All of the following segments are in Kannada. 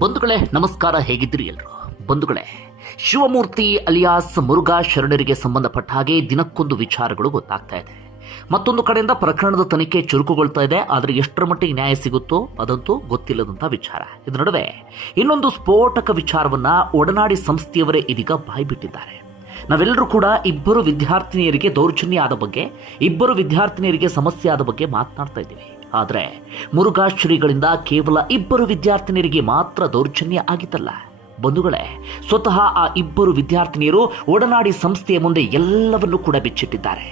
ಬಂಧುಗಳೇ ನಮಸ್ಕಾರ, ಹೇಗಿದ್ದೀರಿ ಎಲ್ಲರೂ? ಬಂಧುಗಳೇ, ಶಿವಮೂರ್ತಿ ಅಲಿಯಾಸ್ ಮುರುಘಾ ಶರಣರಿಗೆ ಸಂಬಂಧಪಟ್ಟ ಹಾಗೆ ದಿನಕ್ಕೊಂದು ವಿಚಾರಗಳು ಗೊತ್ತಾಗ್ತಾ ಇದೆ. ಮತ್ತೊಂದು ಕಡೆಯಿಂದ ಪ್ರಕರಣದ ತನಿಖೆ ಚುರುಕುಗೊಳ್ತಾ ಇದೆ. ಆದರೆ ಎಷ್ಟರ ಮಟ್ಟಿಗೆ ನ್ಯಾಯ ಸಿಗುತ್ತೋ ಅದಂತೂ ಗೊತ್ತಿಲ್ಲದಂತ ವಿಚಾರ. ಇದರ ನಡುವೆ ಇನ್ನೊಂದು ಸ್ಫೋಟಕ ವಿಚಾರವನ್ನ ಒಡನಾಡಿ ಸಂಸ್ಥೆಯವರೇ ಇದೀಗ ಬಾಯ್ಬಿಟ್ಟಿದ್ದಾರೆ. ನಾವೆಲ್ಲರೂ ಕೂಡ ಇಬ್ಬರು ವಿದ್ಯಾರ್ಥಿನಿಯರಿಗೆ ದೌರ್ಜನ್ಯ ಆದ ಬಗ್ಗೆ, ಇಬ್ಬರು ವಿದ್ಯಾರ್ಥಿನಿಯರಿಗೆ ಸಮಸ್ಯೆ ಆದ ಬಗ್ಗೆ ಮಾತನಾಡ್ತಾ ಇದ್ದೀವಿ. ಆದರೆ ಮುರುಘಾ ಶ್ರೀಗಳಿಂದ ಕೇವಲ ಇಬ್ಬರು ವಿದ್ಯಾರ್ಥಿನಿಯರಿಗೆ ಮಾತ್ರ ದೌರ್ಜನ್ಯ ಆಗಿತ್ತಲ್ಲ ಬಂಧುಗಳೇ, ಸ್ವತಃ ಆ ಇಬ್ಬರು ವಿದ್ಯಾರ್ಥಿನಿಯರು ಒಡನಾಡಿ ಸಂಸ್ಥೆಯ ಮುಂದೆ ಎಲ್ಲವನ್ನೂ ಕೂಡ ಬಿಚ್ಚಿಟ್ಟಿದ್ದಾರೆ.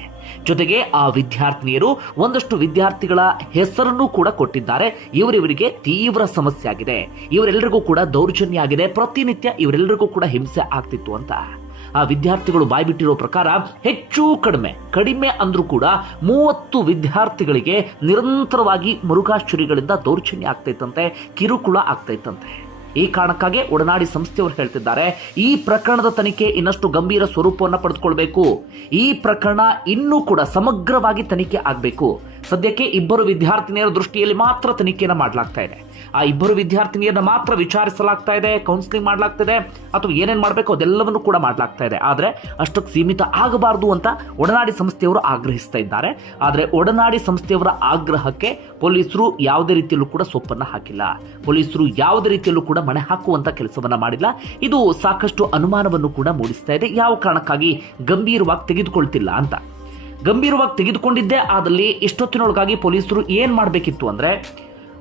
ಜೊತೆಗೆ ಆ ವಿದ್ಯಾರ್ಥಿನಿಯರು ಒಂದಷ್ಟು ವಿದ್ಯಾರ್ಥಿಗಳ ಹೆಸರನ್ನು ಕೂಡ ಕೊಟ್ಟಿದ್ದಾರೆ. ಇವರಿಗೆ ತೀವ್ರ ಸಮಸ್ಯೆ ಆಗಿದೆ, ಇವರೆಲ್ಲರಿಗೂ ಕೂಡ ದೌರ್ಜನ್ಯ ಆಗಿದೆ, ಪ್ರತಿನಿತ್ಯ ಇವರೆಲ್ಲರಿಗೂ ಕೂಡ ಹಿಂಸೆ ಆಗ್ತಿತ್ತು ಅಂತ ಆ ವಿದ್ಯಾರ್ಥಿಗಳು ಬಾಯ್ಬಿಟ್ಟಿರೋ ಪ್ರಕಾರ ಹೆಚ್ಚು ಕಡಿಮೆ ಅಂದ್ರೂ ಕೂಡ 30 ವಿದ್ಯಾರ್ಥಿಗಳಿಗೆ ನಿರಂತರವಾಗಿ ಮುರುಘಾ ಶ್ರೀಗಳಿಂದ ದೌರ್ಜನ್ಯ ಆಗ್ತೈತಂತೆ, ಕಿರುಕುಳ ಆಗ್ತೈತಂತೆ. ಈ ಕಾರಣಕ್ಕಾಗಿ ಒಡನಾಡಿ ಸಂಸ್ಥೆಯವರು ಹೇಳ್ತಿದ್ದಾರೆ, ಈ ಪ್ರಕರಣದ ತನಿಖೆ ಇನ್ನಷ್ಟು ಗಂಭೀರ ಸ್ವರೂಪವನ್ನು ಪಡೆದುಕೊಳ್ಬೇಕು. ಈ ಪ್ರಕರಣ ಇನ್ನೂ ಕೂಡ ಸಮಗ್ರವಾಗಿ ತನಿಖೆ ಆಗಬೇಕು. ಸದ್ಯಕ್ಕೆ ಇಬ್ಬರು ವಿದ್ಯಾರ್ಥಿನಿಯರ ದೃಷ್ಟಿಯಲ್ಲಿ ಮಾತ್ರ ತನಿಖೆಯನ್ನು ಮಾಡಲಾಗ್ತಾ ಇದೆ. ಆ ಇಬ್ಬರು ವಿದ್ಯಾರ್ಥಿನಿಯರನ್ನ ಮಾತ್ರ ವಿಚಾರಿಸಲಾಗ್ತಾ ಇದೆ, ಕೌನ್ಸಿಲಿಂಗ್ ಮಾಡಲಾಗ್ತಿದೆ, ಅಥವಾ ಏನೇನು ಮಾಡಬೇಕು ಅದೆಲ್ಲವನ್ನು ಕೂಡ ಮಾಡಲಾಗ್ತಾ ಇದೆ. ಆದರೆ ಅಷ್ಟಕ್ಕೆ ಸೀಮಿತ ಆಗಬಾರದು ಅಂತ ಒಡನಾಡಿ ಸಂಸ್ಥೆಯವರು ಆಗ್ರಹಿಸ್ತಾ ಇದ್ದಾರೆ. ಆದರೆ ಒಡನಾಡಿ ಸಂಸ್ಥೆಯವರ ಆಗ್ರಹಕ್ಕೆ ಪೊಲೀಸರು ಯಾವುದೇ ರೀತಿಯಲ್ಲೂ ಕೂಡ ಸೊಪ್ಪನ್ನು ಹಾಕಿಲ್ಲ. ಪೊಲೀಸರು ಯಾವುದೇ ರೀತಿಯಲ್ಲೂ ಕೂಡ ಮಣೆ ಹಾಕುವಂತ ಕೆಲಸವನ್ನ ಮಾಡಿಲ್ಲ. ಇದು ಸಾಕಷ್ಟು ಅನುಮಾನವನ್ನು ಕೂಡ ಮೂಡಿಸ್ತಾ ಇದೆ. ಯಾವ ಕಾರಣಕ್ಕಾಗಿ ಗಂಭೀರವಾಗಿ ತೆಗೆದುಕೊಳ್ತಿಲ್ಲ ಅಂತ. ಗಂಭೀರವಾಗಿ ತೆಗೆದುಕೊಂಡಿದ್ದೇ ಆದಲ್ಲಿ ಇಷ್ಟೊತ್ತಿನೊಳಗಾಗಿ ಪೊಲೀಸರು ಏನ್ ಮಾಡಬೇಕಿತ್ತು ಅಂದ್ರೆ,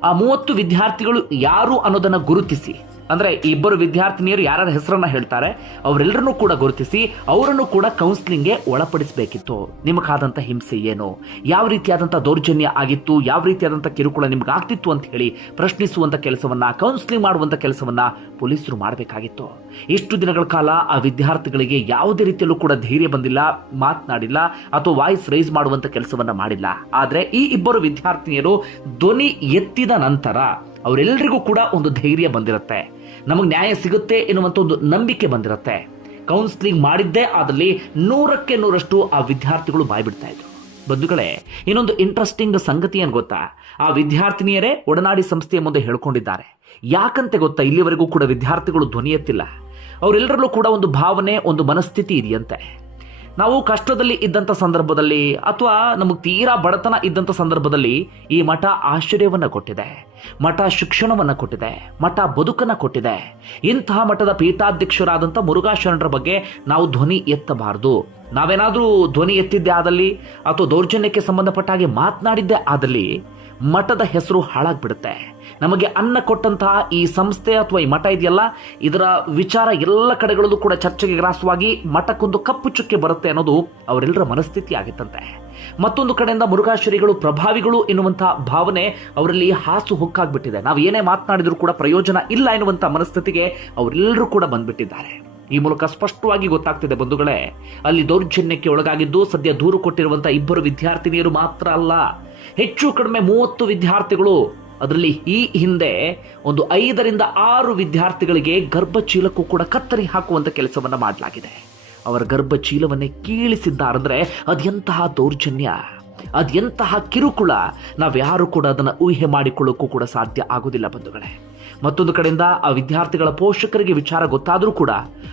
ಆ 30 ವಿದ್ಯಾರ್ಥಿಗಳು ಯಾರು ಅನ್ನೋದನ್ನ ಗುರುತಿಸಿ, ಅಂದ್ರೆ ಇಬ್ಬರು ವಿದ್ಯಾರ್ಥಿನಿಯರು ಯಾರ ಹೆಸರನ್ನ ಹೇಳ್ತಾರೆ ಅವರೆಲ್ಲರನ್ನೂ ಕೂಡ ಗುರುತಿಸಿ ಅವರನ್ನು ಕೂಡ ಕೌನ್ಸಿಲಿಂಗ್ಗೆ ಒಳಪಡಿಸಬೇಕಿತ್ತು. ನಿಮಗಾದಂಥ ಹಿಂಸೆ ಏನು, ಯಾವ ರೀತಿಯಾದಂಥ ದೌರ್ಜನ್ಯ ಆಗಿತ್ತು, ಯಾವ ರೀತಿಯಾದಂಥ ಕಿರುಕುಳ ನಿಮ್ಗೆ ಆಗ್ತಿತ್ತು ಅಂತ ಹೇಳಿ ಪ್ರಶ್ನಿಸುವಂತ ಕೆಲಸವನ್ನ, ಕೌನ್ಸಿಲಿಂಗ್ ಮಾಡುವಂತ ಕೆಲಸವನ್ನ ಪೊಲೀಸರು ಮಾಡಬೇಕಾಗಿತ್ತು. ಇಷ್ಟು ದಿನಗಳ ಕಾಲ ಆ ವಿದ್ಯಾರ್ಥಿಗಳಿಗೆ ಯಾವುದೇ ರೀತಿಯಲ್ಲೂ ಕೂಡ ಧೈರ್ಯ ಬಂದಿಲ್ಲ, ಮಾತನಾಡಿಲ್ಲ ಅಥವಾ ವಾಯ್ಸ್ ರೈಸ್ ಮಾಡುವಂತ ಕೆಲಸವನ್ನ ಮಾಡಿಲ್ಲ. ಆದ್ರೆ ಈ ಇಬ್ಬರು ವಿದ್ಯಾರ್ಥಿನಿಯರು ಧ್ವನಿ ಎತ್ತಿದ ನಂತರ ಅವರೆಲ್ಲರಿಗೂ ಕೂಡ ಒಂದು ಧೈರ್ಯ ಬಂದಿರುತ್ತೆ, ನಮಗೆ ನ್ಯಾಯ ಸಿಗುತ್ತೆ ಎನ್ನುವಂತ ಒಂದು ನಂಬಿಕೆ ಬಂದಿರುತ್ತೆ. ಕೌನ್ಸಿಲಿಂಗ್ ಮಾಡಿದ್ದೇ ಆದಲ್ಲಿ 100ಕ್ಕೆ 100ರಷ್ಟು ಆ ವಿದ್ಯಾರ್ಥಿಗಳು ಬಾಯ್ಬಿಡ್ತಾ ಇದ್ರು. ಬಂಧುಗಳೇ, ಇನ್ನೊಂದು ಇಂಟ್ರೆಸ್ಟಿಂಗ್ ಸಂಗತಿ ಏನ್ ಗೊತ್ತಾ, ಆ ವಿದ್ಯಾರ್ಥಿನಿಯರೇ ಒಡನಾಡಿ ಸಂಸ್ಥೆಯ ಮುಂದೆ ಹೇಳ್ಕೊಂಡಿದ್ದಾರೆ. ಯಾಕಂತೆ ಗೊತ್ತಾ, ಇಲ್ಲಿವರೆಗೂ ಕೂಡ ವಿದ್ಯಾರ್ಥಿಗಳು ಧ್ವನಿ ಎತ್ತಿಲ್ಲ. ಅವರೆಲ್ಲರಲ್ಲೂ ಕೂಡ ಒಂದು ಭಾವನೆ, ಒಂದು ಮನಸ್ಥಿತಿ ಇದೆಯಂತೆ. ನಾವು ಕಷ್ಟದಲ್ಲಿ ಇದ್ದಂಥ ಸಂದರ್ಭದಲ್ಲಿ ಅಥವಾ ನಮಗೆ ತೀರಾ ಬಡತನ ಇದ್ದಂಥ ಸಂದರ್ಭದಲ್ಲಿ ಈ ಮಠ ಆಶ್ರಯವನ್ನ ಕೊಟ್ಟಿದೆ, ಮಠ ಶಿಕ್ಷಣವನ್ನ ಕೊಟ್ಟಿದೆ, ಮಠ ಬದುಕನ್ನ ಕೊಟ್ಟಿದೆ. ಇಂತಹ ಮಠದ ಪೀಠಾಧ್ಯಕ್ಷರಾದಂಥ ಮುರುಘಾ ಶರಣರ ಬಗ್ಗೆ ನಾವು ಧ್ವನಿ ಎತ್ತಬಾರದು. ನಾವೇನಾದ್ರೂ ಧ್ವನಿ ಎತ್ತಿದ್ದೇ ಆದಲ್ಲಿ ಅಥವಾ ದೌರ್ಜನ್ಯಕ್ಕೆ ಸಂಬಂಧಪಟ್ಟ ಹಾಗೆ ಮಾತನಾಡಿದ್ದೇ ಆದಲ್ಲಿ ಮಠದ ಹೆಸರು ಹಾಳಾಗ್ಬಿಡುತ್ತೆ. ನಮಗೆ ಅನ್ನ ಕೊಟ್ಟಂತಹ ಈ ಸಂಸ್ಥೆ ಅಥವಾ ಈ ಮಠ ಇದೆಯಲ್ಲ, ಇದರ ವಿಚಾರ ಎಲ್ಲ ಕಡೆಗಳಲ್ಲೂ ಕೂಡ ಚರ್ಚೆಗೆ ಗ್ರಾಸವಾಗಿ ಮಠಕ್ಕೊಂದು ಕಪ್ಪು ಚುಕ್ಕೆ ಬರುತ್ತೆ ಅನ್ನೋದು ಅವರೆಲ್ಲರ ಮನಸ್ಥಿತಿ ಆಗಿತ್ತಂತೆ. ಮತ್ತೊಂದು ಕಡೆಯಿಂದ ಮುರುಘಾ ಶ್ರೀಗಳು ಪ್ರಭಾವಿಗಳು ಎನ್ನುವಂತಹ ಭಾವನೆ ಅವರಲ್ಲಿ ಹಾಸು ಹೊಕ್ಕಾಗ್ಬಿಟ್ಟಿದೆ. ನಾವು ಏನೇ ಮಾತನಾಡಿದ್ರು ಕೂಡ ಪ್ರಯೋಜನ ಇಲ್ಲ ಎನ್ನುವಂತ ಮನಸ್ಥಿತಿಗೆ ಅವರೆಲ್ಲರೂ ಕೂಡ ಬಂದ್ಬಿಟ್ಟಿದ್ದಾರೆ. ಈ ಮೂಲಕ ಸ್ಪಷ್ಟವಾಗಿ ಗೊತ್ತಾಗ್ತಿದೆ ಬಂಧುಗಳೇ, ಅಲ್ಲಿ ದೌರ್ಜನ್ಯಕ್ಕೆ ಒಳಗಾಗಿದ್ದು ಸದ್ಯ ದೂರು ಕೊಟ್ಟಿರುವಂತಹ ಇಬ್ಬರು ವಿದ್ಯಾರ್ಥಿನಿಯರು ಮಾತ್ರ ಅಲ್ಲ, ಹೆಚ್ಚು ಕಡಿಮೆ 30 ವಿದ್ಯಾರ್ಥಿಗಳು. ಅದರಲ್ಲಿ ಈ ಹಿಂದೆ ಒಂದು 5ರಿಂದ 6 ವಿದ್ಯಾರ್ಥಿಗಳಿಗೆ ಗರ್ಭಚೀಲಕ್ಕೂ ಕೂಡ ಕತ್ತರಿ ಹಾಕುವಂತ ಕೆಲಸವನ್ನ ಮಾಡಲಾಗಿದೆ. ಅವರ ಗರ್ಭಚೀಲವನ್ನೇ ಕೀಳಿಸಿದ್ದಾರಂದ್ರೆ ಅದೆಂತಹ ದೌರ್ಜನ್ಯ, ಅದೆಂತಹ ಕಿರುಕುಳ, ನಾವ್ಯಾರು ಕೂಡ ಅದನ್ನು ಊಹೆ ಮಾಡಿಕೊಳ್ಳೋಕ್ಕೂ ಕೂಡ ಸಾಧ್ಯ ಆಗುವುದಿಲ್ಲ ಬಂಧುಗಳೇ. ಮತ್ತೊಂದು ಕಡೆಯಿಂದ ಆ ವಿದ್ಯಾರ್ಥಿಗಳ ಪೋಷಕರಿಗೆ ವಿಚಾರ ಗೊತ್ತಾದರೂ ಕೂಡ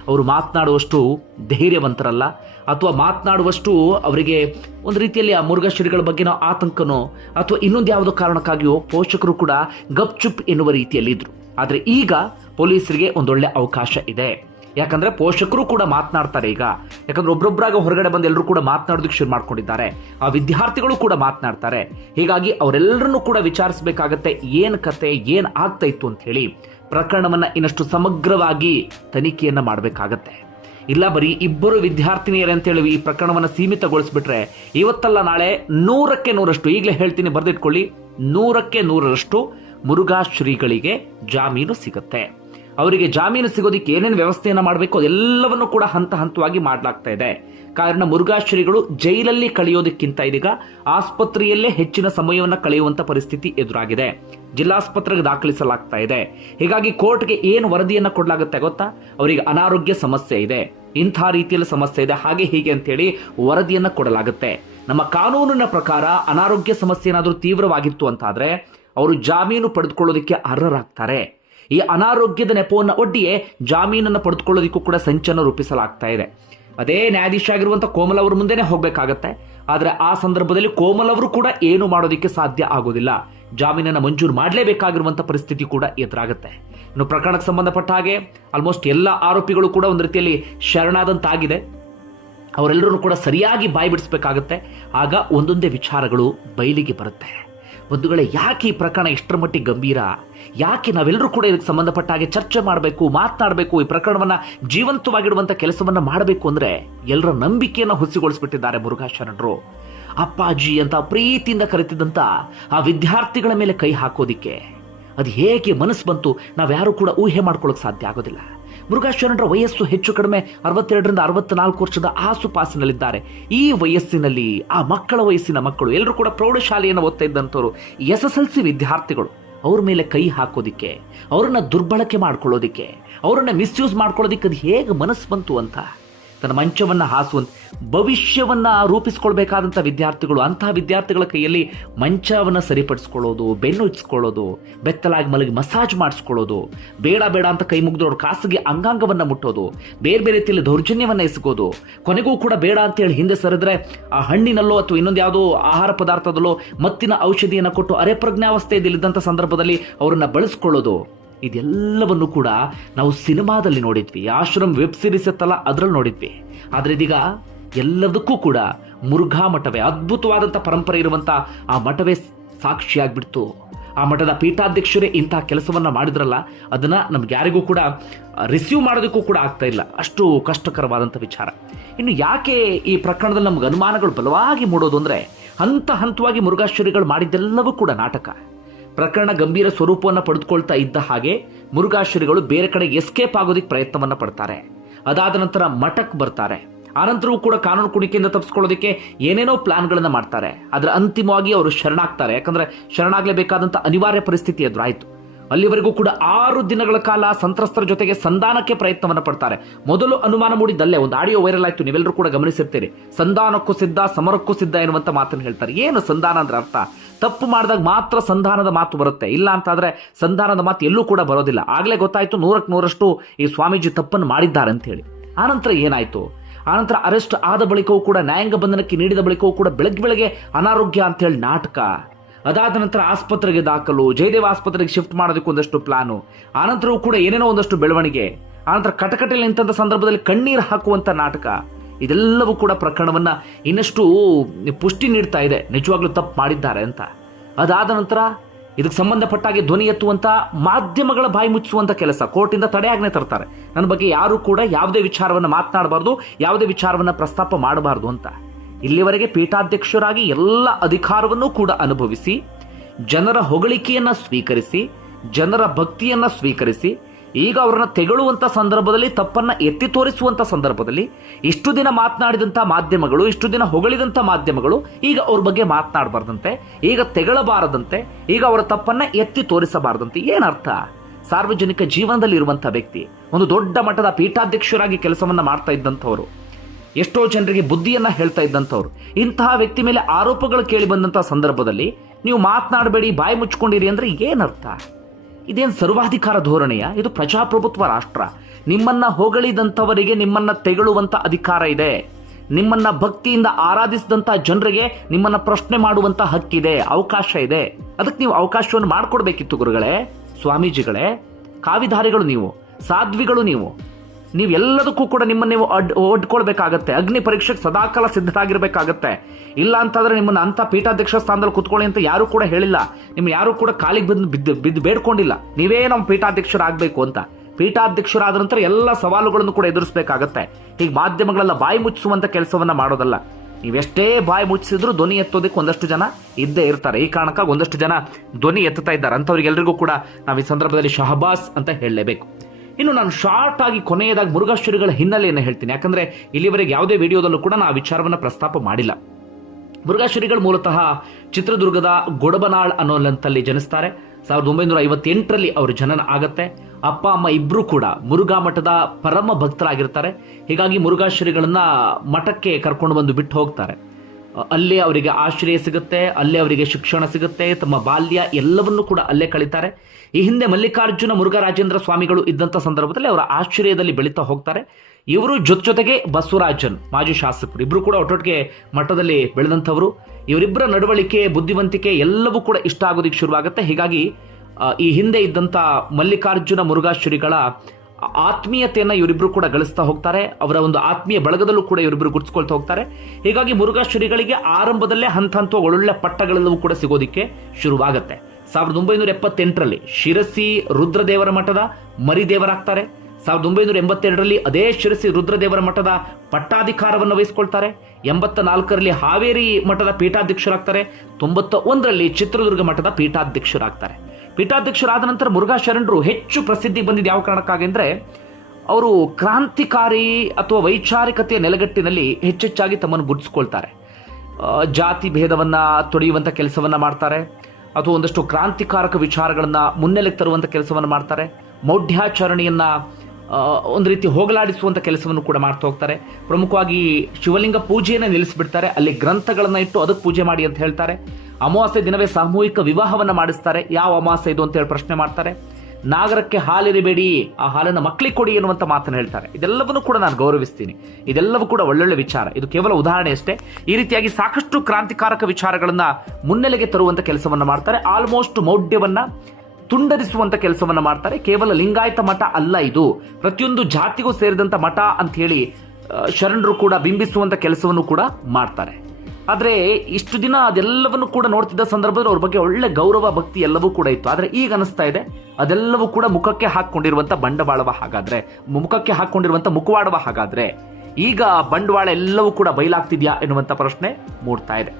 ಅವರು ಮಾತನಾಡುವಷ್ಟು ಧೈರ್ಯವಂತರಲ್ಲ, ಅಥವಾ ಮಾತನಾಡುವಷ್ಟು ಅವರಿಗೆ ಒಂದು ರೀತಿಯಲ್ಲಿ ಆ ಮುರುಘಾ ಶ್ರೀಗಳ ಬಗ್ಗೆನೋ ಆತಂಕನೋ ಅಥವಾ ಇನ್ನೊಂದು ಯಾವುದೋ ಕಾರಣಕ್ಕಾಗಿಯೋ ಪೋಷಕರು ಕೂಡ ಗಪ್ಚುಪ್ ಎನ್ನುವ ರೀತಿಯಲ್ಲಿ ಇದ್ರು. ಆದರೆ ಈಗ ಪೊಲೀಸರಿಗೆ ಒಂದೊಳ್ಳೆ ಅವಕಾಶ ಇದೆ. ಯಾಕಂದ್ರೆ ಪೋಷಕರು ಕೂಡ ಮಾತನಾಡ್ತಾರೆ ಈಗ. ಯಾಕಂದ್ರೆ ಒಬ್ಬೊಬ್ಬರಾಗ ಹೊರಗಡೆ ಬಂದು ಎಲ್ಲರೂ ಕೂಡ ಮಾತನಾಡೋದಕ್ಕೆ ಶುರು ಮಾಡ್ಕೊಂಡಿದ್ದಾರೆ. ಆ ವಿದ್ಯಾರ್ಥಿಗಳು ಕೂಡ ಮಾತನಾಡ್ತಾರೆ. ಹೀಗಾಗಿ ಅವರೆಲ್ಲರನ್ನೂ ಕೂಡ ವಿಚಾರಿಸಬೇಕಾಗತ್ತೆ, ಏನ್ ಕತೆ, ಏನ್ ಆಗ್ತಾ ಇತ್ತು ಅಂತ ಹೇಳಿ ಪ್ರಕರಣವನ್ನ ಇನ್ನಷ್ಟು ಸಮಗ್ರವಾಗಿ ತನಿಖೆಯನ್ನ ಮಾಡಬೇಕಾಗತ್ತೆ. ಇಲ್ಲ ಬರೀ ಇಬ್ಬರು ವಿದ್ಯಾರ್ಥಿನಿಯರೇ ಅಂತೇಳಿ ಈ ಪ್ರಕರಣವನ್ನ ಸೀಮಿತಗೊಳಿಸ್ಬಿಟ್ರೆ ಇವತ್ತಲ್ಲ ನಾಳೆ 100ಕ್ಕೆ 100ರಷ್ಟು, ಈಗಲೇ ಹೇಳ್ತೀನಿ ಬರೆದಿಟ್ಕೊಳ್ಳಿ, 100ಕ್ಕೆ 100ರಷ್ಟು ಮುರುಘಾ ಶ್ರೀಗಳಿಗೆ ಜಾಮೀನು ಸಿಗುತ್ತೆ. ಅವರಿಗೆ ಜಾಮೀನು ಸಿಗೋದಿಕ್ಕೆ ಏನೇನು ವ್ಯವಸ್ಥೆಯನ್ನ ಮಾಡಬೇಕು ಅದೆಲ್ಲವನ್ನು ಕೂಡ ಹಂತ ಹಂತವಾಗಿ ಮಾಡಲಾಗ್ತಾ ಇದೆ. ಕಾರಣ ಮುರುಘಾ ಶ್ರೀಗಳು ಜೈಲಲ್ಲಿ ಕಳೆಯೋದಕ್ಕಿಂತ ಇದೀಗ ಆಸ್ಪತ್ರೆಯಲ್ಲೇ ಹೆಚ್ಚಿನ ಸಮಯವನ್ನು ಕಳೆಯುವಂತ ಪರಿಸ್ಥಿತಿ ಎದುರಾಗಿದೆ. ಜಿಲ್ಲಾಸ್ಪತ್ರೆಗೆ ದಾಖಲಿಸಲಾಗ್ತಾ ಇದೆ. ಹೀಗಾಗಿ ಕೋರ್ಟ್ಗೆ ಏನು ವರದಿಯನ್ನ ಕೊಡಲಾಗುತ್ತೆ ಗೊತ್ತಾ, ಅವರಿಗೆ ಅನಾರೋಗ್ಯ ಸಮಸ್ಯೆ ಇದೆ, ಇಂಥ ರೀತಿಯಲ್ಲಿ ಸಮಸ್ಯೆ ಇದೆ, ಹಾಗೆ ಹೀಗೆ ಅಂತೇಳಿ ವರದಿಯನ್ನ ಕೊಡಲಾಗುತ್ತೆ. ನಮ್ಮ ಕಾನೂನಿನ ಪ್ರಕಾರ ಅನಾರೋಗ್ಯ ಸಮಸ್ಯೆ ಏನಾದರೂ ತೀವ್ರವಾಗಿತ್ತು ಅಂತಾದ್ರೆ ಅವರು ಜಾಮೀನು ಪಡೆದುಕೊಳ್ಳೋದಕ್ಕೆ ಅರ್ಹರಾಗ್ತಾರೆ. ಈ ಅನಾರೋಗ್ಯದ ನೆಪವನ್ನು ಒಡ್ಡಿಯೇ ಜಾಮೀನನ್ನು ಪಡೆದುಕೊಳ್ಳೋದಕ್ಕೂ ಕೂಡ ಸಂಚನ್ನು ರೂಪಿಸಲಾಗ್ತಾ ಇದೆ. ಅದೇ ನ್ಯಾಯಾಧೀಶ ಆಗಿರುವಂಥ ಕೋಮಲ್ ಅವ್ರ ಮುಂದೆನೆ ಹೋಗಬೇಕಾಗತ್ತೆ. ಆದರೆ ಆ ಸಂದರ್ಭದಲ್ಲಿ ಕೋಮಲ್ ಅವರು ಕೂಡ ಏನು ಮಾಡೋದಕ್ಕೆ ಸಾಧ್ಯ ಆಗೋದಿಲ್ಲ. ಜಾಮೀನನ್ನು ಮಂಜೂರು ಮಾಡಲೇಬೇಕಾಗಿರುವಂಥ ಪರಿಸ್ಥಿತಿ ಕೂಡ ಎದುರಾಗುತ್ತೆ. ಇನ್ನು ಪ್ರಕರಣಕ್ಕೆ ಸಂಬಂಧಪಟ್ಟ ಹಾಗೆ ಆಲ್ಮೋಸ್ಟ್ ಎಲ್ಲ ಆರೋಪಿಗಳು ಕೂಡ ಒಂದು ರೀತಿಯಲ್ಲಿ ಶರಣಾದಂತಾಗಿದೆ. ಅವರೆಲ್ಲರೂ ಕೂಡ ಸರಿಯಾಗಿ ಬಾಯಿ ಬಿಡಿಸ್ಬೇಕಾಗತ್ತೆ. ಆಗ ಒಂದೊಂದೇ ವಿಚಾರಗಳು ಬಯಲಿಗೆ ಬರುತ್ತೆ. ಬಂಧುಗಳೇ, ಯಾಕೆ ಈ ಪ್ರಕರಣ ಎಷ್ಟರ ಮಟ್ಟಿಗೆ ಗಂಭೀರ, ಯಾಕೆ ನಾವೆಲ್ಲರೂ ಕೂಡ ಇದಕ್ಕೆ ಸಂಬಂಧಪಟ್ಟ ಹಾಗೆ ಚರ್ಚೆ ಮಾಡಬೇಕು, ಮಾತನಾಡಬೇಕು, ಈ ಪ್ರಕರಣವನ್ನು ಜೀವಂತವಾಗಿಡುವಂಥ ಕೆಲಸವನ್ನು ಮಾಡಬೇಕು ಅಂದರೆ ಎಲ್ಲರ ನಂಬಿಕೆಯನ್ನು ಹುಸಿಗೊಳಿಸ್ಬಿಟ್ಟಿದ್ದಾರೆ ಮುರುಘಾ ಶರಣರು. ಅಪ್ಪಾಜಿ ಅಂತ ಪ್ರೀತಿಯಿಂದ ಕರೆತಿದ್ದಂಥ ಆ ವಿದ್ಯಾರ್ಥಿಗಳ ಮೇಲೆ ಕೈ ಹಾಕೋದಿಕ್ಕೆ ಅದು ಹೇಗೆ ಮನಸ್ಸು ಬಂತು, ನಾವ್ಯಾರೂ ಕೂಡ ಊಹೆ ಮಾಡ್ಕೊಳ್ಳೋಕೆ ಸಾಧ್ಯ ಆಗೋದಿಲ್ಲ. ಮುರುಘಾ ಶರಣರ ವಯಸ್ಸು ಹೆಚ್ಚು ಕಡಿಮೆ 62ರಿಂದ 64 ವರ್ಷದ ಆಸುಪಾಸಿನಲ್ಲಿದ್ದಾರೆ. ಈ ವಯಸ್ಸಿನಲ್ಲಿ ಆ ಮಕ್ಕಳ ವಯಸ್ಸಿನ ಮಕ್ಕಳು ಎಲ್ಲರೂ ಕೂಡ ಪ್ರೌಢಶಾಲೆಯನ್ನು ಓದ್ತಾ ಇದ್ದಂಥವ್ರು, SSLC ವಿದ್ಯಾರ್ಥಿಗಳು, ಅವ್ರ ಮೇಲೆ ಕೈ ಹಾಕೋದಿಕ್ಕೆ, ಅವರನ್ನ ದುರ್ಬಳಕೆ ಮಾಡ್ಕೊಳ್ಳೋದಿಕ್ಕೆ, ಅವರನ್ನ ಮಿಸ್ಯೂಸ್ ಮಾಡ್ಕೊಳ್ಳೋದಿಕ್ಕೆ ಅದು ಹೇಗೆ ಮನಸ್ಸು ಬಂತು ಅಂತ ತನ್ನ ಮಂಚವನ್ನು ಹಾಸುವಂತ ಭವಿಷ್ಯವನ್ನು ರೂಪಿಸ್ಕೊಳ್ಬೇಕಾದಂಥ ವಿದ್ಯಾರ್ಥಿಗಳು, ಅಂತಹ ವಿದ್ಯಾರ್ಥಿಗಳ ಕೈಯಲ್ಲಿ ಮಂಚವನ್ನು ಸರಿಪಡಿಸ್ಕೊಳ್ಳೋದು, ಬೆನ್ನು ಇಚ್ಕೊಳ್ಳೋದು, ಬೆತ್ತಲಾಗಿ ಮಲಗಿ ಮಸಾಜ್ ಮಾಡಿಸ್ಕೊಳ್ಳೋದು, ಬೇಡ ಬೇಡ ಅಂತ ಕೈ ಮುಗಿದು ಅವ್ರ ಖಾಸಗಿ ಅಂಗಾಂಗವನ್ನು ಮುಟ್ಟೋದು, ಬೇರೆ ಬೇರೆ ರೀತಿಯಲ್ಲಿ ದೌರ್ಜನ್ಯವನ್ನು ಎಸಗೋದು, ಕೊನೆಗೂ ಕೂಡ ಬೇಡ ಅಂತೇಳಿ ಹಿಂದೆ ಸರಿದ್ರೆ ಆ ಹಣ್ಣಿನಲ್ಲೋ ಅಥವಾ ಇನ್ನೊಂದು ಯಾವುದೋ ಆಹಾರ ಪದಾರ್ಥದಲ್ಲೋ ಮತ್ತಿನ ಔಷಧಿಯನ್ನು ಕೊಟ್ಟು ಅರೆಪ್ರಜ್ಞಾವಸ್ಥೆಯಲ್ಲಿದ್ದಂಥ ಸಂದರ್ಭದಲ್ಲಿ ಅವರನ್ನು ಬಳಸ್ಕೊಳ್ಳೋದು, ಇದೆಲ್ಲವನ್ನು ಕೂಡ ನಾವು ಸಿನಿಮಾದಲ್ಲಿ ನೋಡಿದ್ವಿ. ಆಶ್ರಮ್ ವೆಬ್ ಸೀರೀಸ್ ಇತ್ತಲ್ಲ, ಅದರಲ್ಲಿ ನೋಡಿದ್ವಿ. ಆದರೆ ಇದೀಗ ಎಲ್ಲದಕ್ಕೂ ಕೂಡ ಮುರುಘಾ ಮಠವೇ, ಅದ್ಭುತವಾದಂಥ ಪರಂಪರೆ ಇರುವಂಥ ಆ ಮಠವೇ ಸಾಕ್ಷಿಯಾಗ್ಬಿಡ್ತು. ಆ ಮಠದ ಪೀಠಾಧ್ಯಕ್ಷರೇ ಇಂತಹ ಕೆಲಸವನ್ನು ಮಾಡಿದ್ರಲ್ಲ, ಅದನ್ನು ನಮ್ಗೆ ಯಾರಿಗೂ ಕೂಡ ರಿಸೀವ್ ಮಾಡೋದಕ್ಕೂ ಕೂಡ ಆಗ್ತಾ ಇಲ್ಲ. ಅಷ್ಟು ಕಷ್ಟಕರವಾದಂಥ ವಿಚಾರ. ಇನ್ನು ಯಾಕೆ ಈ ಪ್ರಕರಣದಲ್ಲಿ ನಮ್ಗೆ ಅನುಮಾನಗಳು ಬಲವಾಗಿ ಮೂಡೋದು ಅಂದರೆ, ಹಂತ ಹಂತವಾಗಿ ಮುರುಘಾ ಶ್ರೀಗಳು ಮಾಡಿದ್ದೆಲ್ಲವೂ ಕೂಡ ನಾಟಕ. ಪ್ರಕರಣ ಗಂಭೀರ ಸ್ವರೂಪವನ್ನು ಪಡೆದುಕೊಳ್ತಾ ಇದ್ದ ಹಾಗೆ ಮುರುಘಾ ಶ್ರೀಗಳು ಬೇರೆ ಕಡೆ ಎಸ್ಕೇಪ್ ಆಗೋದಕ್ಕೆ ಪ್ರಯತ್ನವನ್ನು ಪಡ್ತಾರೆ. ಅದಾದ ನಂತರ ಮಠಕ್ಕೆ ಬರ್ತಾರೆ. ಆನಂತರವೂ ಕೂಡ ಕಾನೂನು ಕುಣಿಕೆಯಿಂದ ತಪ್ಪಿಸ್ಕೊಳ್ಳೋದಕ್ಕೆ ಏನೇನೋ ಪ್ಲಾನ್ಗಳನ್ನು ಮಾಡ್ತಾರೆ. ಆದರೆ ಅಂತಿಮವಾಗಿ ಅವರು ಶರಣಾಗ್ತಾರೆ. ಯಾಕಂದ್ರೆ ಶರಣಾಗಲೇಬೇಕಾದಂಥ ಅನಿವಾರ್ಯ ಪರಿಸ್ಥಿತಿ ಎದುರಾಯಿತು. ಅಲ್ಲಿವರೆಗೂ ಕೂಡ 6 ದಿನಗಳ ಕಾಲ ಸಂತ್ರಸ್ತರ ಜೊತೆಗೆ ಸಂಧಾನಕ್ಕೆ ಪ್ರಯತ್ನವನ್ನು ಪಡ್ತಾರೆ. ಮೊದಲು ಅನುಮಾನ ಮೂಡಿದ್ದಲ್ಲೇ ಒಂದು ಆಡಿಯೋ ವೈರಲ್ ಆಯ್ತು, ನೀವೆಲ್ಲರೂ ಕೂಡ ಗಮನಿಸಿರ್ತೀರಿ. ಸಂಧಾನಕ್ಕೂ ಸಿದ್ಧ, ಸಮರಕ್ಕೂ ಸಿದ್ಧ ಎನ್ನುವಂತ ಮಾತನ್ನು ಹೇಳ್ತಾರೆ. ಏನು ಸಂಧಾನ ಅಂದ್ರೆ ಅರ್ಥ? ತಪ್ಪು ಮಾಡಿದಾಗ ಮಾತ್ರ ಸಂಧಾನದ ಮಾತು ಬರುತ್ತೆ, ಇಲ್ಲ ಅಂತಾದ್ರೆ ಸಂಧಾನದ ಮಾತು ಎಲ್ಲೂ ಕೂಡ ಬರೋದಿಲ್ಲ. ಆಗ್ಲೇ ಗೊತ್ತಾಯ್ತು 100ಕ್ಕೆ 100ರಷ್ಟು ಈ ಸ್ವಾಮೀಜಿ ತಪ್ಪನ್ನು ಮಾಡಿದ್ದಾರೆ ಅಂತ ಹೇಳಿ. ಆನಂತರ ಏನಾಯ್ತು? ಆನಂತರ ಅರೆಸ್ಟ್ ಆದ ಬಳಿಕವೂ ಕೂಡ, ನ್ಯಾಯಾಂಗ ಬಂಧನಕ್ಕೆ ನೀಡಿದ ಬಳಿಕವೂ ಕೂಡ ಬೆಳಗ್ಗೆ ಅನಾರೋಗ್ಯ ಅಂತ ಹೇಳಿ ನಾಟಕ. ಅದಾದ ನಂತರ ಆಸ್ಪತ್ರೆಗೆ ದಾಖಲು, ಜಯದೇವ ಆಸ್ಪತ್ರೆಗೆ ಶಿಫ್ಟ್ ಮಾಡೋದಕ್ಕೆ ಒಂದಷ್ಟು ಪ್ಲಾನು, ಆನಂತರವೂ ಕೂಡ ಏನೇನೋ ಒಂದಷ್ಟು ಬೆಳವಣಿಗೆ, ಆನಂತರ ಕಟಕಟೆಯಲ್ಲಿ ನಿಂತ ಸಂದರ್ಭದಲ್ಲಿ ಕಣ್ಣೀರು ಹಾಕುವಂತ ನಾಟಕ. ಇದೆಲ್ಲವೂ ಕೂಡ ಪ್ರಕರಣವನ್ನ ಇನ್ನಷ್ಟು ಪುಷ್ಟಿ ನೀಡ್ತಾ ಇದೆ, ನಿಜವಾಗ್ಲೂ ತಪ್ಪು ಮಾಡಿದ್ದಾರೆ ಅಂತ. ಅದಾದ ನಂತರ ಇದಕ್ಕೆ ಸಂಬಂಧಪಟ್ಟಾಗೆ ಧ್ವನಿ ಎತ್ತುವಂತ ಮಾಧ್ಯಮಗಳ ಬಾಯಿ ಮುಚ್ಚುವಂತ ಕೆಲಸ ಕೋರ್ಟಿಂದ ತಡೆಯಾಜ್ಞೆ ತರ್ತಾರೆ. ನನ್ನ ಬಗ್ಗೆ ಯಾರು ಕೂಡ ಯಾವುದೇ ವಿಚಾರವನ್ನ ಮಾತನಾಡಬಾರ್ದು, ಯಾವುದೇ ವಿಚಾರವನ್ನ ಪ್ರಸ್ತಾಪ ಮಾಡಬಾರ್ದು ಅಂತ. ಇಲ್ಲಿವರೆಗೆ ಪೀಠಾಧ್ಯಕ್ಷರಾಗಿ ಎಲ್ಲ ಅಧಿಕಾರವನ್ನೂ ಕೂಡ ಅನುಭವಿಸಿ, ಜನರ ಹೊಗಳಿಕೆಯನ್ನ ಸ್ವೀಕರಿಸಿ, ಜನರ ಭಕ್ತಿಯನ್ನ ಸ್ವೀಕರಿಸಿ, ಈಗ ಅವರನ್ನ ತೆಗಳುವಂತ ಸಂದರ್ಭದಲ್ಲಿ, ತಪ್ಪನ್ನ ಎತ್ತಿ ತೋರಿಸುವಂತ ಸಂದರ್ಭದಲ್ಲಿ ಇಷ್ಟು ದಿನ ಮಾತನಾಡಿದಂತ ಮಾಧ್ಯಮಗಳು, ಇಷ್ಟು ದಿನ ಹೊಗಳಿದಂತ ಮಾಧ್ಯಮಗಳು ಈಗ ಅವ್ರ ಬಗ್ಗೆ ಮಾತನಾಡಬಾರ್ದಂತೆ, ಈಗ ತೆಗಳಬಾರದಂತೆ, ಈಗ ಅವರ ತಪ್ಪನ್ನ ಎತ್ತಿ ತೋರಿಸಬಾರದಂತೆ. ಏನರ್ಥ? ಸಾರ್ವಜನಿಕ ಜೀವನದಲ್ಲಿ ಇರುವಂತಹ ವ್ಯಕ್ತಿ, ಒಂದು ದೊಡ್ಡ ಮಟ್ಟದ ಪೀಠಾಧ್ಯಕ್ಷರಾಗಿ ಕೆಲಸವನ್ನ ಮಾಡ್ತಾ ಇದ್ದಂಥವ್ರು, ಎಷ್ಟೋ ಜನರಿಗೆ ಬುದ್ಧಿಯನ್ನ ಹೇಳ್ತಾ ಇದ್ದಂಥವ್ರು, ಇಂತಹ ವ್ಯಕ್ತಿ ಮೇಲೆ ಆರೋಪಗಳು ಕೇಳಿ ಬಂದಂತಹ ಸಂದರ್ಭದಲ್ಲಿ ನೀವು ಮಾತನಾಡಬೇಡಿ, ಬಾಯಿ ಮುಚ್ಕೊಂಡಿರಿ ಅಂದ್ರೆ ಏನರ್ಥ? ಇದೇನು ಸರ್ವಾಧಿಕಾರ ಧೋರಣೆಯ? ಇದು ಪ್ರಜಾಪ್ರಭುತ್ವ ರಾಷ್ಟ್ರ. ನಿಮ್ಮನ್ನ ಹೊಗಳಿದಂಥವರಿಗೆ ನಿಮ್ಮನ್ನ ತೆಗಳುವಂತ ಅಧಿಕಾರ ಇದೆ. ನಿಮ್ಮನ್ನ ಭಕ್ತಿಯಿಂದ ಆರಾಧಿಸಿದಂತ ಜನರಿಗೆ ನಿಮ್ಮನ್ನ ಪ್ರಶ್ನೆ ಮಾಡುವಂತ ಹಕ್ಕಿದೆ, ಅವಕಾಶ ಇದೆ. ಅದಕ್ಕೆ ನೀವು ಅವಕಾಶವನ್ನು ಮಾಡಿಕೊಡ್ಬೇಕಿತ್ತು ಗುರುಗಳೇ, ಸ್ವಾಮೀಜಿಗಳೇ. ಕಾವಿಧಾರಿಗಳು ನೀವು, ಸಾಧ್ವಿಗಳು ನೀವು. ನೀವೆಲ್ಲದಕ್ಕೂ ಕೂಡ ನಿಮ್ಮನ್ನು ನೀವು ಒಡ್ಕೊಳ್ಬೇಕಾಗತ್ತೆ. ಅಗ್ನಿ ಪರೀಕ್ಷೆಗೆ ಸದಾಕಾಲ ಸಿದ್ಧರಾಗಿರ್ಬೇಕಾಗತ್ತೆ. ಇಲ್ಲ ಅಂತಂದ್ರೆ ನಿಮ್ಮನ್ನ ಅಂತ ಪೀಠಾಧ್ಯಕ್ಷ ಸ್ಥಾನದಲ್ಲಿ ಕುತ್ಕೊಳ್ಳಿ ಅಂತ ಯಾರು ಕೂಡ ಹೇಳಿಲ್ಲ. ನಿಮ್ಮ ಯಾರು ಕೂಡ ಕಾಲಿಗೆ ಬಿದ್ದು ಬೇಡ್ಕೊಂಡಿಲ್ಲ, ನೀವೇ ನಮ್ಮ ಪೀಠಾಧ್ಯಕ್ಷರಾಗಬೇಕು ಅಂತ. ಪೀಠಾಧ್ಯಕ್ಷರಾದ ನಂತರ ಎಲ್ಲ ಸವಾಲುಗಳನ್ನು ಕೂಡ ಎದುರಿಸಬೇಕಾಗತ್ತೆ. ಈಗ ಮಾಧ್ಯಮಗಳೆಲ್ಲ ಬಾಯಿ ಮುಚ್ಚಿಸುವಂತ ಕೆಲಸವನ್ನ ಮಾಡೋದಲ್ಲ. ನೀವೆಷ್ಟೇ ಬಾಯಿ ಮುಚ್ಚಿಸಿದ್ರು ಧ್ವನಿ ಎತ್ತೋದಕ್ಕೆ ಒಂದಷ್ಟು ಜನ ಇದ್ದೇ ಇರ್ತಾರೆ. ಈ ಕಾರಣಕ್ಕಾಗಿ ಒಂದಷ್ಟು ಜನ ಧ್ವನಿ ಎತ್ತುತ್ತಾ ಇದ್ದಾರೆ. ಅಂಥವ್ರಿಗೆಲ್ಲರಿಗೂ ಕೂಡ ನಾವು ಈ ಸಂದರ್ಭದಲ್ಲಿ ಶಹಬಾಸ್ ಅಂತ ಹೇಳಲೇಬೇಕು. ಇನ್ನು ನಾನು ಶಾರ್ಟ್ ಆಗಿ ಕೊನೆಯದಾಗಿ ಮುರುಘಾ ಶ್ರೀಗಳ ಹಿನ್ನೆಲೆಯನ್ನು ಹೇಳ್ತೀನಿ. ಯಾಕಂದ್ರೆ ಇಲ್ಲಿವರೆಗೆ ಯಾವುದೇ ವಿಡಿಯೋದಲ್ಲೂ ಕೂಡ ನಾವು ಆ ವಿಚಾರವನ್ನ ಪ್ರಸ್ತಾಪ ಮಾಡಿಲ್ಲ. ಮುರುಘಾ ಶ್ರೀಗಳು ಮೂಲತಃ ಚಿತ್ರದುರ್ಗದ ಗೊಡಬನಾಳ್ ಅನ್ನೋಲ್ಲಂತಲ್ಲಿ ಜನಿಸ್ತಾರೆ. 1958ರಲ್ಲಿ ಅವ್ರ ಜನನ ಆಗತ್ತೆ. ಅಪ್ಪ ಅಮ್ಮ ಇಬ್ರು ಕೂಡ ಮುರುಘಾ ಮಠದ ಪರಮ ಭಕ್ತರಾಗಿರ್ತಾರೆ. ಹೀಗಾಗಿ ಮುರುಘಾ ಶ್ರೀಗಳನ್ನ ಮಠಕ್ಕೆ ಕರ್ಕೊಂಡು ಬಂದು ಬಿಟ್ಟು ಹೋಗ್ತಾರೆ. ಅಲ್ಲೇ ಅವರಿಗೆ ಆಶ್ರಯ ಸಿಗುತ್ತೆ, ಅಲ್ಲೇ ಅವರಿಗೆ ಶಿಕ್ಷಣ ಸಿಗುತ್ತೆ, ತಮ್ಮ ಬಾಲ್ಯ ಎಲ್ಲವನ್ನೂ ಕೂಡ ಅಲ್ಲೇ ಕಳೀತಾರೆ. ಈ ಹಿಂದೆ ಮಲ್ಲಿಕಾರ್ಜುನ ಮುರುಘರಾಜೇಂದ್ರ ಸ್ವಾಮಿಗಳು ಇದ್ದಂಥ ಸಂದರ್ಭದಲ್ಲಿ ಅವರ ಆಶ್ರಯದಲ್ಲಿ ಬೆಳೀತಾ ಹೋಗ್ತಾರೆ. ಇವರು ಜೊತೆಗೆ ಬಸವರಾಜನ್ ಮಾಜಿ ಶಾಸಕರು ಇಬ್ಬರು ಕೂಡ ಒಟ್ಟೊಟ್ಟಿಗೆ ಮಟ್ಟದಲ್ಲಿ ಬೆಳೆದಂಥವರು. ಇವರಿಬ್ಬರ ನಡವಳಿಕೆ, ಬುದ್ಧಿವಂತಿಕೆ ಎಲ್ಲವೂ ಕೂಡ ಇಷ್ಟ ಆಗೋದಕ್ಕೆ ಶುರುವಾಗುತ್ತೆ. ಹೀಗಾಗಿ ಈ ಹಿಂದೆ ಇದ್ದಂಥ ಮಲ್ಲಿಕಾರ್ಜುನ ಮುರುಘಾ ಶ್ರೀಗಳ ಆತ್ಮೀಯತೆಯನ್ನು ಇವರಿಬ್ಬರು ಕೂಡ ಗಳಿಸ್ತಾ ಹೋಗ್ತಾರೆ. ಅವರ ಒಂದು ಆತ್ಮೀಯ ಬಳಗದಲ್ಲೂ ಕೂಡ ಇವರಿಬ್ಬರು ಗುರುತಿಸ್ಕೊಳ್ತಾ ಹೋಗ್ತಾರೆ. ಹೀಗಾಗಿ ಮುರುಘಾ ಶ್ರೀಗಳಿಗೆ ಆರಂಭದಲ್ಲೇ ಹಂತ ಒಳ್ಳೊಳ್ಳೆ ಪಟ್ಟಗಳೆಲ್ಲವೂ ಕೂಡ ಸಿಗೋದಿಕ್ಕೆ ಶುರುವಾಗುತ್ತೆ. 1978ರಲ್ಲಿ ಶಿರಸಿ ರುದ್ರದೇವರ ಮಠದ ಮರಿದೇವರಾಗ್ತಾರೆ. 1982ರಲ್ಲಿ ಅದೇ ಶಿರಸಿ ರುದ್ರದೇವರ ಮಠದ ಪಟ್ಟಾಧಿಕಾರವನ್ನು ವಹಿಸಿಕೊಳ್ತಾರೆ. 84ರಲ್ಲಿ ಹಾವೇರಿ ಮಠದ ಪೀಠಾಧ್ಯಕ್ಷರಾಗ್ತಾರೆ. 91ರಲ್ಲಿ ಚಿತ್ರದುರ್ಗ ಮಠದ ಪೀಠಾಧ್ಯಕ್ಷರಾಗ್ತಾರೆ. ಪೀಠಾಧ್ಯಕ್ಷರಾದ ನಂತರ ಮುರುಘಾ ಶರಣರು ಹೆಚ್ಚು ಪ್ರಸಿದ್ಧಿ ಬಂದಿದ್ದು ಯಾವ ಕಾರಣಕ್ಕಾಗಿ ಅಂದರೆ ಅವರು ಕ್ರಾಂತಿಕಾರಿ ಅಥವಾ ವೈಚಾರಿಕತೆಯ ನೆಲೆಗಟ್ಟಿನಲ್ಲಿ ಹೆಚ್ಚೆಚ್ಚಾಗಿ ತಮ್ಮನ್ನು ಗುರುತಿಸ್ಕೊಳ್ತಾರೆ. ಜಾತಿ ಭೇದವನ್ನ ತೊಡೆಯುವಂಥ ಕೆಲಸವನ್ನ ಮಾಡ್ತಾರೆ, ಅಥವಾ ಒಂದಷ್ಟು ಕ್ರಾಂತಿಕಾರಕ ವಿಚಾರಗಳನ್ನ ಮುನ್ನೆಲೆಗೆ ತರುವಂಥ ಕೆಲಸವನ್ನು ಮಾಡ್ತಾರೆ. ಮೌಢ್ಯಾಚರಣೆಯನ್ನ ಒಂದು ರೀತಿ ಹೋಗಲಾಡಿಸುವಂಥ ಕೆಲಸವನ್ನು ಕೂಡ ಮಾಡ್ತಾ ಹೋಗ್ತಾರೆ. ಪ್ರಮುಖವಾಗಿ ಶಿವಲಿಂಗ ಪೂಜೆಯನ್ನು ನಿಲ್ಲಿಸಿಬಿಡ್ತಾರೆ. ಅಲ್ಲಿ ಗ್ರಂಥಗಳನ್ನು ಇಟ್ಟು ಅದಕ್ಕೆ ಪೂಜೆ ಮಾಡಿ ಅಂತ ಹೇಳ್ತಾರೆ. ಅಮಾವಾಸ್ಯೆ ದಿನವೇ ಸಾಮೂಹಿಕ ವಿವಾಹವನ್ನು ಮಾಡಿಸ್ತಾರೆ. ಯಾವ ಅಮಾವಾಸ್ಯೆ ಇದು ಅಂತೇಳಿ ಪ್ರಶ್ನೆ ಮಾಡ್ತಾರೆ. ನಾಗರಕ್ಕೆ ಹಾಲಿರಬೇಡಿ, ಆ ಹಾಲನ್ನು ಮಕ್ಕಳಿಗೆ ಕೊಡಿ ಎನ್ನುವಂಥ ಮಾತನ್ನು ಹೇಳ್ತಾರೆ. ಇದೆಲ್ಲವನ್ನೂ ಕೂಡ ನಾನು ಗೌರವಿಸ್ತೀನಿ. ಇದೆಲ್ಲವೂ ಕೂಡ ಒಳ್ಳೊಳ್ಳೆ ವಿಚಾರ. ಇದು ಕೇವಲ ಉದಾಹರಣೆ ಅಷ್ಟೇ. ಈ ರೀತಿಯಾಗಿ ಸಾಕಷ್ಟು ಕ್ರಾಂತಿಕಾರಕ ವಿಚಾರಗಳನ್ನ ಮುನ್ನೆಲೆಗೆ ತರುವಂಥ ಕೆಲಸವನ್ನು ಮಾಡ್ತಾರೆ. ಆಲ್ಮೋಸ್ಟ್ ಮೌಢ್ಯವನ್ನ ತುಂಡರಿಸುವಂತ ಕೆಲಸವನ್ನ ಮಾಡ್ತಾರೆ. ಕೇವಲ ಲಿಂಗಾಯತ ಮಠ ಅಲ್ಲ ಇದು, ಪ್ರತಿಯೊಂದು ಜಾತಿಗೂ ಸೇರಿದಂತ ಮಠ ಅಂತ ಹೇಳಿ ಶರಣರು ಕೂಡ ಬಿಂಬಿಸುವಂತ ಕೆಲಸವನ್ನು ಕೂಡ ಮಾಡ್ತಾರೆ. ಆದ್ರೆ ಇಷ್ಟು ದಿನ ಅದೆಲ್ಲವನ್ನು ಕೂಡ ನೋಡ್ತಿದ್ದ ಸಂದರ್ಭದಲ್ಲಿ ಅವ್ರ ಬಗ್ಗೆ ಒಳ್ಳೆ ಗೌರವ ಭಕ್ತಿ ಎಲ್ಲವೂ ಕೂಡ ಇತ್ತು. ಆದ್ರೆ ಈಗ ಅನಿಸ್ತಾ ಇದೆ ಅದೆಲ್ಲವೂ ಕೂಡ ಮುಖಕ್ಕೆ ಹಾಕೊಂಡಿರುವಂತ ಬಂಡವಾಳವ ಹಾಗಾದ್ರೆ, ಮುಖಕ್ಕೆ ಹಾಕೊಂಡಿರುವಂತ ಮುಖವಾಡವ ಹಾಗಾದ್ರೆ ಈಗ ಬಂಡವಾಳ ಎಲ್ಲವೂ ಕೂಡ ಬಯಲಾಗ್ತಿದ್ಯಾ ಎನ್ನುವಂತ ಪ್ರಶ್ನೆ ಮೂಡ್ತಾ ಇದೆ.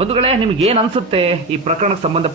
ಬಂಧುಗಳೇ, ನಿಮ್ಗೆ ಏನ್ ಅನ್ಸುತ್ತೆ ಈ ಪ್ರಕರಣಕ್ಕೆ ಸಂಬಂಧ